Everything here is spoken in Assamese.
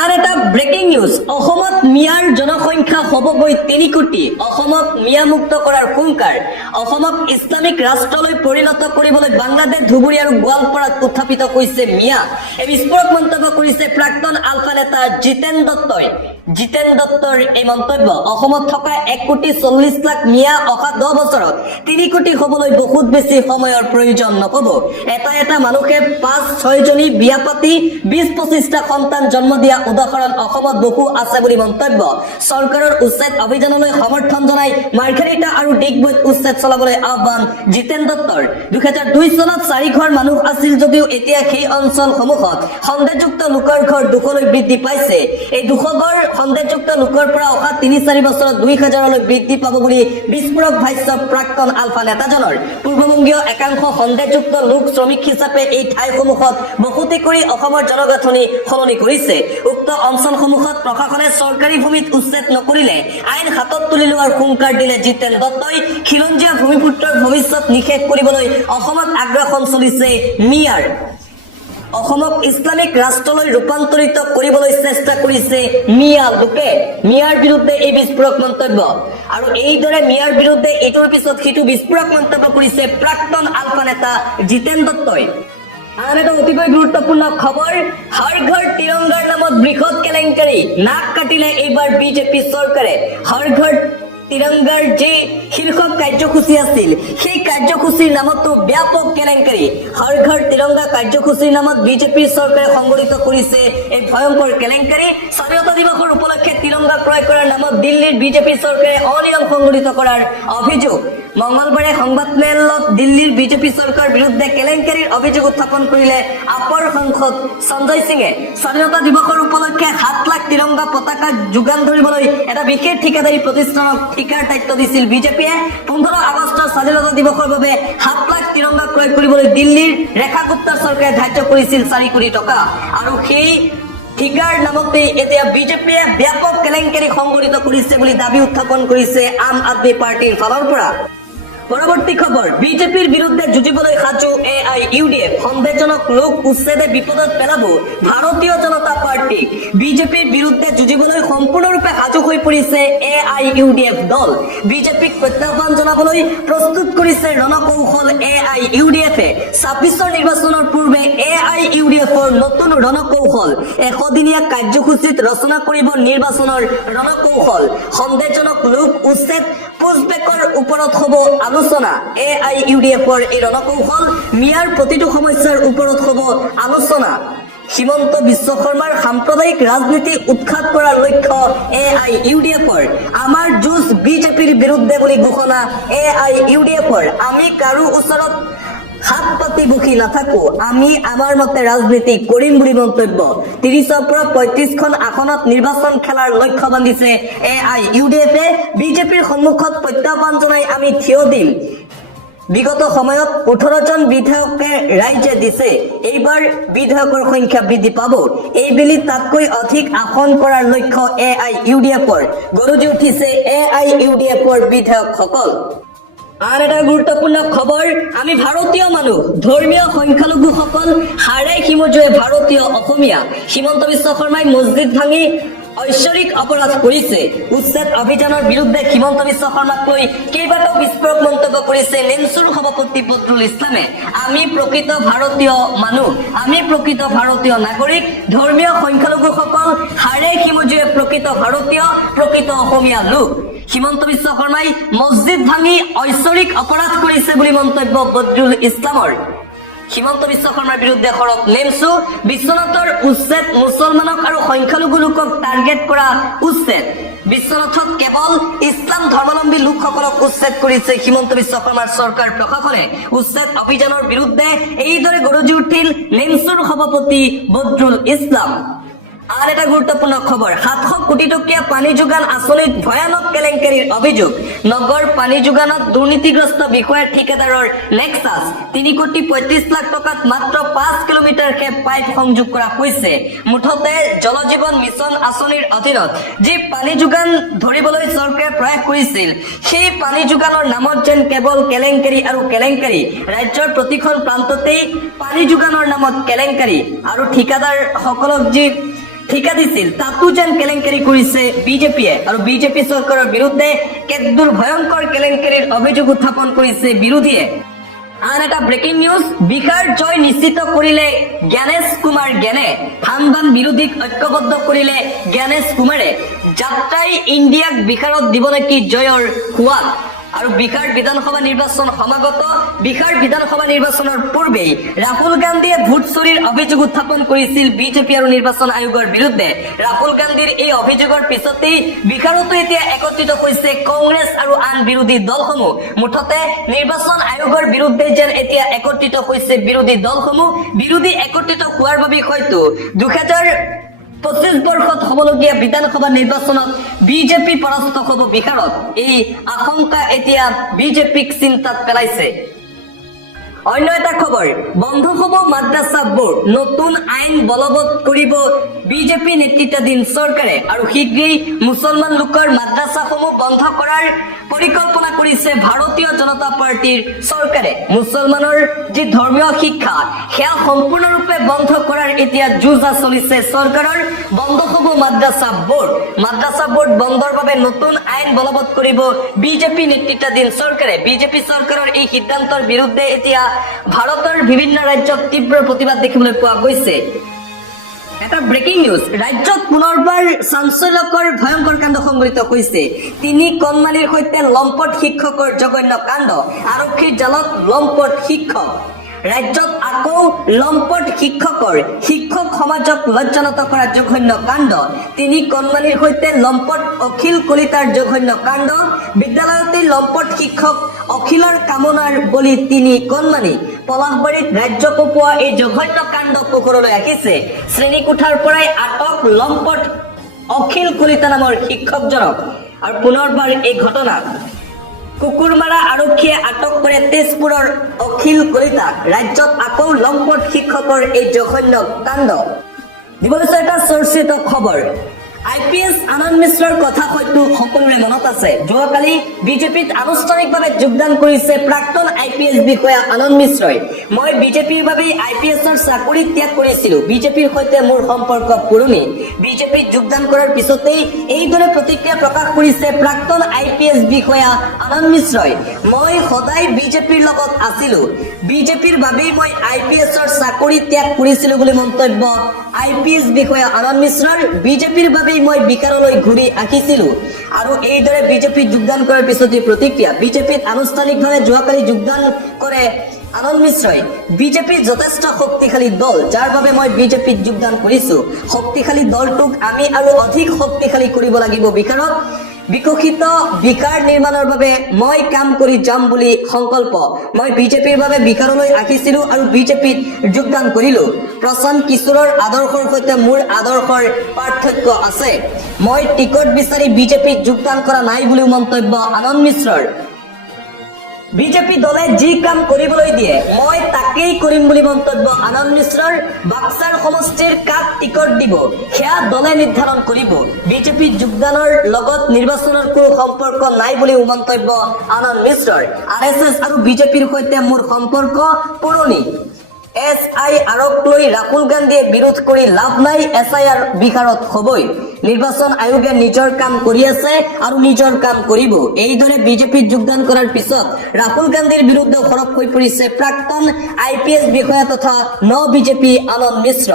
আৰ এটা ব্ৰেকিং নিউজ অসমত মিয়াৰ জনসংখ্যা হ'বগৈ 3 কোটি অসমক মিয়া মুক্ত কৰাৰ হুংকাৰ অসমক ইছলামিক ৰাষ্ট্ৰলৈ পৰিণত কৰিবলৈ বাংলাদেশ ধুবুৰী আৰু গোৱালপাৰাত উত্থাপিত হৈছে মিয়া এই বিস্ফোৰক মন্তব্য কৰিছে প্ৰাক্তন আলফা নেতা জিতেন দত্তই জিতেন দত্তৰ এই মন্তব্য অসমত থকা 1 কোটি 40 লাখ মিয়া অহা 10 বছৰত 3 কোটি হ'বলৈ বহুত বেছি সময়ৰ প্ৰয়োজন নকব এটা মানুহে 5-6 জনী বিয়া পাতি 20-25টা সন্তান জন্ম দিয়া উদাহৰণ অসমত বহু আছে বুলি মন্তব্য চৰকাৰৰ উচ্ছেদ অভিযানলৈ সমৰ্থন জনাই মাৰ্ঘেৰিটা আৰু ডিগবৈত উচ্ছেদ চলাবলৈ আহ্বান জিতেন দত্তৰ 2002 চনত 4 ঘৰ মানুহ আছিল যদিও এতিয়া সেই অঞ্চলসমূহত সন্দেহযুক্ত লোকৰ ঘৰ 200লৈ বৃদ্ধি পাইছে এই 200 ঘৰ সন্দেহযুক্ত লোকৰ পৰা অহা 3-4 বছৰত 2000লৈ বৃদ্ধি পাব বুলি বিস্ফোৰক ভাষ্য প্ৰাক্তন আলফা নেতাজনৰ পূৰ্ববংগীয় একাংশ সন্দেহযুক্ত লোক শ্ৰমিক হিচাপে এই ঠাইসমূহত বসতি কৰি অসমৰ জনগাঁথনি সলনি কৰিছে উক্ত অঞ্চলসমূহত প্ৰশাসনে চৰকাৰী ভূমিত উচ্ছেদ নকৰিলে আইন হাতত তুলি লোৱাৰ হুংকাৰ দিলে জিতেন দত্তই খিলঞ্জীয়া ভূমিপুত্ৰৰ ভৱিষ্যত নিষেধ কৰিবলৈ অসমত আগ্ৰাসন চলিছে মিয়াৰ অসমক ইছলামিক ৰাষ্ট্ৰলৈ ৰূপান্তৰিত কৰিবলৈ চেষ্টা কৰিছে মিয়া লোকে মিয়াৰ বিৰুদ্ধে এই বিস্ফোৰক মন্তব্য আৰু এইদৰে মিয়াৰ বিৰুদ্ধে ইটোৰ পিছত সিটো বিস্ফোৰক মন্তব্য কৰিছে প্ৰাক্তন আলফা নেতা জিতেন দত্তই আৰ এটা অতিকৈ গুৰুত্বপূৰ্ণ খবৰ হৰ ঘৰ তিৰংগাৰ নামত বৃহৎ কেলেংকাৰী নাক কাটিলে এইবাৰ বিজেপি চৰকাৰে হৰ ঘৰ তিৰংগাৰ যে শীৰ্ষক কাৰ্যসূচী আছিল সেই কাৰ্যসূচীৰ নামতো ব্যাপক কেলেংকাৰী হৰ ঘৰ তিৰংগা কাৰ্যসূচীৰ নামত বিজেপি চৰকাৰে সংগঠিত কৰিছে এই ভয়ংকৰ কেলেংকাৰী স্বাধীনতা দিৱসৰ উপলক্ষে তিৰংগা ক্ৰয় কৰাৰ নামত দিল্লীৰ বিজেপি চৰকাৰে অনিয়ম সংগঠিত কৰাৰ অভিযোগ মঙ্গলবাৰে সংবাদমেলত দিল্লীৰ বিজেপি চৰকাৰৰ বিৰুদ্ধে কেলেংকাৰীৰ অভিযোগ উত্থাপন কৰিলে আপৰ সাংসদ সঞ্জয় সিঙে স্বাধীনতা দিৱসৰ উপলক্ষে 7 লাখ তিৰংগা পতাকা যোগান ধৰিবলৈ এটা বিশেষ ঠিকাদাৰী প্ৰতিষ্ঠানক ঠিকাৰ দায়িত্ব দিছিল বিজেপিয়ে 15 আগষ্টৰ স্বাধীনতা দিৱসৰ বাবে 7 লাখ তিৰংগা ক্ৰয় কৰিবলৈ দিল্লীৰ ৰেখা গুপ্তাৰ চৰকাৰে ধাৰ্য কৰিছিল 4 কোটি টকা আৰু সেই ঠিকাৰ নামতে এতিয়া বিজেপিয়ে ব্যাপক কেলেংকাৰী সংগঠিত কৰিছে বুলি দাবী উত্থাপন কৰিছে আম আদমি পাৰ্টিৰ ফালৰ পৰা পৰৱৰ্তী খবৰ বিজেপিৰ বিৰুদ্ধে যুঁজিবলৈ সাজু এআইইউডিএফ সন্দেহজনক লোক উচ্ছেদে বিপদত পেলাব ভাৰতীয় জনতা পাৰ্টি বিজেপিৰ বিৰুদ্ধে যুঁজিবলৈ সম্পূৰ্ণৰূপে সাজু হৈ পৰিছে এআইইউডিএফ দল বিজেপিক প্ৰত্যাহ্বান জনাবলৈ প্ৰস্তুত কৰিছে ৰণকৌশল এআইইউডিএফে 26ৰ নিৰ্বাচনৰ পূৰ্বে এআইইউডিএফৰ নতুন ৰণকৌশল 100 দিনীয়া কাৰ্যসূচীত ৰচনা কৰিব নিৰ্বাচনৰ ৰণকৌশল সন্দেহজনক লোক উচ্ছেদ পুষ্টবেকৰ ওপৰত হ'ব আলোচনা এআইইউডিএফৰ এই ৰণকৌশল মিয়াৰ প্ৰতিটো সমস্যাৰ ওপৰত হ'ব আলোচনা হিমন্ত বিশ্ব শৰ্মাৰ সাম্প্ৰদায়িক ৰাজনীতি উৎখাত কৰাৰ লক্ষ্য এআইইউডিএফৰ আমাৰ যুঁজ বিজেপিৰ বিৰুদ্ধে বুলি ঘোষণা এআইইউডিএফৰ আমি কাৰো ওচৰত হাত পাতি বহি নাথাকো আমি আমাৰ মতে ৰাজনীতি কৰিম বুলি মন্তব্য 30ৰ পৰা 35খন আসনত নিৰ্বাচন খেলাৰ লক্ষ্য বান্ধিছে এআইইউডিএফে বিজেপিৰ সন্মুখত প্ৰত্যাহ্বান জনাই আমি থিয় দিম বিগত সময়ত 18 জন বিধায়কে ৰাইজে দিছে এইবাৰ বিধায়কৰ সংখ্যা বৃদ্ধি পাব এইবেলি তাতকৈ অধিক আসন কৰাৰ লক্ষ্য এআইইউডিএফৰ গৰজি উঠিছে এআইইউডিএফৰ বিধায়কসকল আৰ এটা গুৰুত্বপূৰ্ণ খবৰ আমি ভাৰতীয় মানুহ ধৰ্মীয় সংখ্যালঘুসকল হাৰে সিমজুৱে ভাৰতীয় অসমীয়া হিমন্ত বিশ্ব শৰ্মাই মছজিদ ভাঙি ঐশ্বৰিক অপৰাধ কৰিছে উচ্ছেদ অভিযানৰ বিৰুদ্ধে হিমন্ত বিশ্ব শৰ্মাক লৈ কেইবাটাও বিস্ফোৰক মন্তব্য কৰিছে নেনচুৰ সভাপতি বদৰুল ইছলামে আমি প্ৰকৃত ভাৰতীয় মানুহ আমি প্ৰকৃত ভাৰতীয় নাগৰিক ধৰ্মীয় সংখ্যালঘুসকল হাৰে সিমজুৱে প্ৰকৃত ভাৰতীয় প্ৰকৃত অসমীয়া লোক হিমন্ত বিশ্ব শৰ্মাই মছজিদ ভাঙি ঐশ্বৰিক অপৰাধ কৰিছে বুলি মন্তব্য বদৰুল ইছলামৰ হিমন্ত বিশ্ব শৰ্মাৰ বিৰুদ্ধে সৰব নেমছু বিশ্বনাথৰ উচ্ছেদ মুছলমানক আৰু সংখ্যালঘু লোকক টাৰ্গেট কৰা উচ্ছেদ বিশ্বনাথত কেৱল ইছলাম ধৰ্মাৱলম্বী লোকসকলক উচ্ছেদ কৰিছে হিমন্ত বিশ্ব শৰ্মাৰ চৰকাৰ প্ৰশাসনে উচ্ছেদ অভিযানৰ বিৰুদ্ধে এইদৰে গৰজি উঠিল নেমছুৰ সভাপতি বদৰুল ইছলাম আৰ এটা গুৰুত্বপূৰ্ণ খবৰ 700 কোটি টকীয়া পানী যোগান আঁচনিত ভয়ানক কেলেংকাৰীৰ অভিযোগ নগৰ পানী যোগানত দুৰ্নীতিগ্ৰস্ত বিষয়াৰ ঠিকাদাৰৰ নেক্সাছ 3 কোটি 35 লাখ টকাত মাত্ৰ 5 কিলোমিটাৰকে পাইপ সংযোগ কৰা হৈছে মুঠতে জল জীৱন মিছন আঁচনিৰ অধীনত যি পানী যোগান ধৰিবলৈ চৰকাৰে প্ৰয়াস কৰিছিল সেই পানী যোগানৰ নামত যেন কেৱল কেলেংকাৰী আৰু কেলেংকাৰী ৰাজ্যৰ প্ৰতিখন প্ৰান্ততেই পানী যোগানৰ নামত কেলেংকাৰী আৰু ঠিকাদাৰ সকলক যি ঠিকা দিছিল তাতো যেন কেলেংকাৰী কৰিছে বিজেপিয়ে আৰু বিজেপি চৰকাৰৰ বিৰুদ্ধে কেতদূৰ ভয়ংকৰ কেলেংকাৰীৰ অভিযোগ উত্থাপন কৰিছে বিৰোধীয়ে। আন এটা ব্ৰেকিং নিউজ, বিহাৰ জয় নিশ্চিত কৰিলে জ্ঞানেশ কুমাৰ জ্ঞানে, থানবান বিৰোধীক ঐক্যবদ্ধ কৰিলে জ্ঞানেশ কুমাৰে। যাত্ৰাই ইণ্ডিয়াক বিহাৰত দিব নেকি জয়ৰ সোৱাদ। আৰু বিহাৰ বিধানসভা নিৰ্বাচন সমাগত। বিহাৰ বিধানসভা নিৰ্বাচনৰ পূৰ্বেই ৰাহুল গান্ধীয়ে ভোট চুৰিৰ অভিযোগ উত্থাপন কৰিছিল বিজেপি আৰু নিৰ্বাচন আয়োগৰ বিৰুদ্ধে। ৰাহুল গান্ধীৰ এই অভিযোগৰ পিছতেই বিহাৰতো এতিয়া একত্ৰিত হৈছে কংগ্ৰেছ আৰু আন বিৰোধী দলসমূহ। মুঠতে নিৰ্বাচন আয়োগৰ বিৰুদ্ধে যেন এতিয়া একত্ৰিত হৈছে বিৰোধী দলসমূহ। বিৰোধী একত্ৰিত হোৱাৰ বাবে হয়তো 2025 বৰ্ষত হবলগীয়া বিধানসভা নিৰ্বাচনত বিজেপি পৰাস্ত হব বিহাৰত। এই আশংকা এতিয়া বিজেপিক চিন্তাত পেলাইছে। অন্য এটা খবৰ, বন্ধ হব মাদ্ৰাসা বোৰ্ড, নতুন আইন বলবৎ কৰিব বিজেপি নেতৃত্বাধীন চৰকাৰে আৰু শীঘ্ৰেই মুছলমান লোকৰ মাদ্ৰাসাসমূহ বন্ধ কৰাৰ পৰিকল্পনা কৰিছে ভাৰতীয় জনতা পাৰ্টিৰ চৰকাৰে। মুছলমানৰ যি ধৰ্মীয় শিক্ষা সেয়া সম্পূৰ্ণৰূপে বন্ধ কৰাৰ এতিয়া যুঁজা চলিছে চৰকাৰৰ। বন্ধ হব মাদ্ৰাসা বোৰ্ড। মাদ্ৰাসা বোৰ্ড বন্ধৰ বাবে নতুন আইন বলবৎ কৰিব বিজেপি নেতৃত্বাধীন চৰকাৰে। বিজেপি চৰকাৰৰ এই সিদ্ধান্তৰ বিৰুদ্ধে এতিয়া ভাৰতৰ বিভিন্ন ৰাজ্যত তীব্ৰ প্ৰতিবাদ দেখিবলৈ পোৱা গৈছে। এটা ব্ৰেকিং নিউজ, ৰাজ্যত পুনৰবাৰ চাঞ্চল্যকৰ ভয়ংকৰ কাণ্ড সংঘটিত হৈছে। 3 কণমানিৰ সৈতে লম্পট শিক্ষকৰ জঘন্য কাণ্ড, আৰক্ষীৰ জালত লম্পট শিক্ষক। ৰাজ্যত আকৌ লম্পট শিক্ষক সমাজক লজ্জানত কৰা জঘন্য কাণ্ড। 3 কণমানিৰ সৈতে লম্পট অখিল কলিতাৰ জঘন্য কাণ্ড। বিদ্যালয়তে লম্পট শিক্ষক অখিলৰ কামনাৰ বলি 3 কণমানি। পলাশবাৰীত ৰাজ্য কঁপোৱা এই জঘন্য কাণ্ড পোহৰলৈ আহিছে। শ্ৰেণীকোঠাৰ পৰাই আটক লম্পট অখিল কলিতা নামৰ শিক্ষকজনক। আৰু পুনৰবাৰ এই ঘটনা, কুকুৰমাৰা আৰক্ষীয়ে আটক কৰে তেজপুৰৰ অখিল কলিতাক। ৰাজ্যত আকৌ লম্পট শিক্ষকৰ এই জঘন্য কাণ্ড। দিবলৈ এটা চৰ্চিত খবৰ, IPS আনন্দ মিশ্ৰৰ কথা হয়তো সকলোৰে মনত আছে। যোৱাকালি বিজেপিত আনুষ্ঠানিকভাৱে যোগদান কৰিছে প্ৰাক্তন IPS বিষয়া আনন্দ মিশ্ৰই। মই বিজেপিৰ বাবে IPSৰ চাকৰি ত্যাগ কৰিছিলো। বিজেপিৰ সৈতে মোৰ সম্পৰ্ক পুৰণি। বিজেপিত যোগদান কৰাৰ পিছতেই এইদৰে প্ৰতিক্ৰিয়া প্ৰকাশ কৰিছে প্ৰাক্তন IPS বিষয়া আনন্দ মিশ্ৰই। মই সদায় বিজেপিৰ লগত আছিলো। বিজেপিৰ বাবেই মই IPSৰ চাকৰি ত্যাগ কৰিছিলো বুলি মন্তব্য IPS বিষয়া আনন্দ মিশ্ৰৰ। বিজেপিৰ বাবে মই বিকাৰলৈ ঘূৰি আহিছিলো। আৰু এইদৰে বিজেপিত যোগদান কৰাৰ পিছতে প্ৰতিক্ৰিয়া। বিজেপিত আনুষ্ঠানিকভাৱে যোৱাকালি যোগদান কৰে আনন্দ মিশ্ৰই। বিজেপি যথেষ্ট শক্তিশালী দল, যাৰ বাবে মই বিজেপিত যোগদান কৰিছো। শক্তিশালী দলটোক আমি আৰু অধিক শক্তিশালী কৰিব লাগিব। বিকাৰত বিকশিত বিকাৰ নিৰ্মাণৰ বাবে মই কাম কৰি যাম বুলি সংকল্প। মই বিজেপিৰ বাবে বিকাৰলৈ আহিছিলো আৰু বিজেপিত যোগদান কৰিলো। প্ৰশান্ত কিশোৰৰ আদৰ্শৰ সৈতে মোৰ আদৰ্শৰ পাৰ্থক্য আছে। মই টিকট বিচাৰি বিজেপিত যোগদান কৰা নাই বুলিও মন্তব্য আনন্দ মিশ্ৰৰ। বিজেপি দলে যি কাম কৰিবলৈ দিয়ে মই তাকেই কৰিম বুলি মন্তব্য আনন্দ মিশ্ৰৰ। বাক্সাৰ সমষ্টিৰ কাক টিকট দিব সেয়া দলে নিৰ্ধাৰণ কৰিব। বিজেপিত যোগদানৰ লগত নিৰ্বাচনৰ কোনো সম্পৰ্ক নাই বুলিও মন্তব্য আনন্দ মিশ্ৰৰ। RSS আৰু বিজেপিৰ সৈতে মোৰ সম্পৰ্ক পুৰণি। SIRক লৈ ৰাহুল গান্ধীয়ে বিৰোধ কৰি লাভ নাই। SIR বিহাৰত হবই। নিৰ্বাচন আয়োগে নিজৰ কাম কৰি আছে আৰু নিজৰ কাম কৰিব। এইদৰে বিজেপিত যোগদান কৰাৰ পিছত ৰাহুল গান্ধীৰ বিৰুদ্ধে সৰব হৈ পৰিছে প্ৰাক্তন IPS বিষয়া তথা ন বিজেপি আনন্দ মিশ্ৰ।